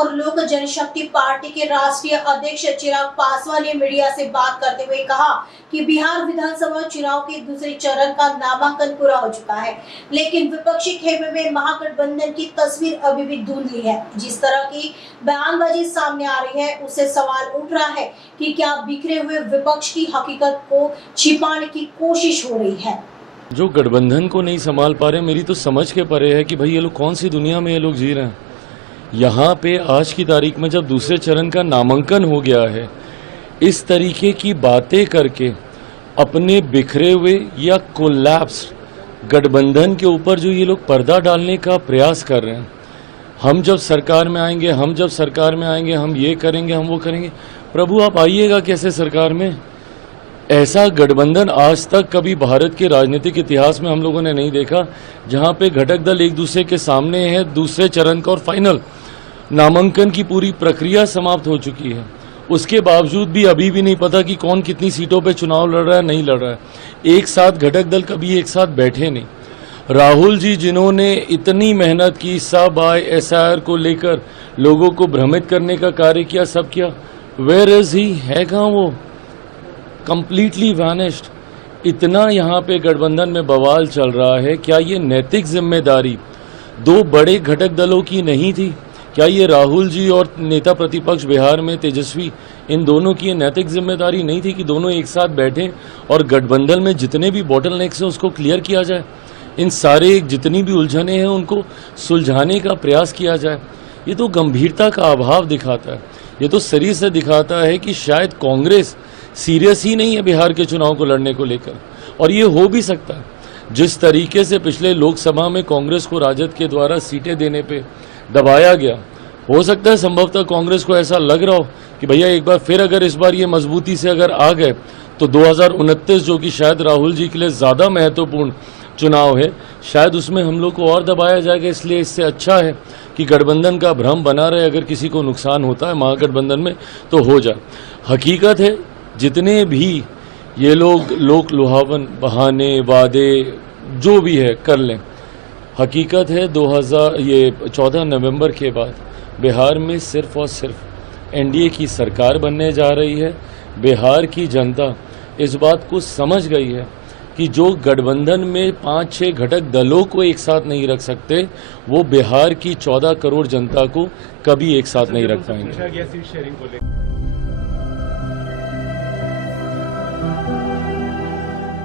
और लोक जनशक्ति पार्टी के राष्ट्रीय अध्यक्ष चिराग पासवान ने मीडिया से बात करते हुए कहा कि बिहार विधानसभा चुनाव के दूसरे चरण का नामांकन पूरा हो चुका है, लेकिन विपक्षी खेमे में महागठबंधन की तस्वीर अभी भी धुंधली है। जिस तरह की बयानबाजी सामने आ रही है, उससे सवाल उठ रहा है कि क्या बिखरे हुए विपक्ष की हकीकत को छिपाने की कोशिश हो रही है। जो गठबंधन को नहीं संभाल पा रहे, मेरी तो समझ के परे है कि भाई ये लोग कौन सी दुनिया में ये लोग जी रहे हैं। यहाँ पे आज की तारीख में जब दूसरे चरण का नामांकन हो गया है, इस तरीके की बातें करके अपने बिखरे हुए या कोलैप्स गठबंधन के ऊपर जो ये लोग पर्दा डालने का प्रयास कर रहे हैं, हम जब सरकार में आएंगे, हम ये करेंगे, हम वो करेंगे। प्रभु आप आइएगा कैसे सरकार में? ऐसा गठबंधन आज तक कभी भारत के राजनीतिक इतिहास में हम लोगों ने नहीं देखा, जहां पे घटक दल एक दूसरे के सामने है। दूसरे चरण का और फाइनल नामांकन की पूरी प्रक्रिया समाप्त हो चुकी है, उसके बावजूद भी अभी भी नहीं पता कि कौन कितनी सीटों पे चुनाव लड़ रहा है, नहीं लड़ रहा है। एक साथ घटक दल कभी एक साथ बैठे नहीं। राहुल जी जिन्होंने इतनी मेहनत की, सब आए SIR को लेकर लोगों को भ्रमित करने का कार्य किया, सब किया, वेयर इज ही? है कहाँ वो? Completely vanished. इतना यहाँ पे गठबंधन में बवाल चल रहा है। क्या ये नैतिक जिम्मेदारी दो बड़े घटक दलों की नहीं थी? क्या ये राहुल जी और नेता प्रतिपक्ष बिहार में तेजस्वी, इन दोनों की ये नैतिक जिम्मेदारी नहीं थी कि दोनों एक साथ बैठें और गठबंधन में जितने भी बॉटलनेक्स हैं उसको क्लियर किया जाए, इन सारे जितनी भी उलझने हैं उनको सुलझाने का प्रयास किया जाए? ये तो गंभीरता का अभाव दिखाता है। ये तो शरीर से दिखाता है कि शायद कांग्रेस सीरियस ही नहीं है बिहार के चुनाव को लड़ने को लेकर। और ये हो भी सकता है, जिस तरीके से पिछले लोकसभा में कांग्रेस को राजद के द्वारा सीटें देने पे दबाया गया, हो सकता है संभवतः कांग्रेस को ऐसा लग रहा हो कि भैया एक बार फिर अगर इस बार ये मजबूती से अगर आ गए तो 2029 जो कि शायद राहुल जी के लिए ज़्यादा महत्वपूर्ण चुनाव है, शायद उसमें हम लोग को और दबाया जाएगा। इसलिए इससे अच्छा है कि गठबंधन का भ्रम बना रहे। अगर किसी को नुकसान होता है महागठबंधन में तो हो जाए। हकीकत है जितने भी ये लोग लोक लुभावन बहाने वादे जो भी है कर लें, हकीकत है 14 नवंबर के बाद बिहार में सिर्फ और सिर्फ NDA की सरकार बनने जा रही है। बिहार की जनता इस बात को समझ गई है कि जो गठबंधन में 5-6 घटक दलों को एक साथ नहीं रख सकते, वो बिहार की 14 करोड़ जनता को कभी एक साथ नहीं रख पाएंगे।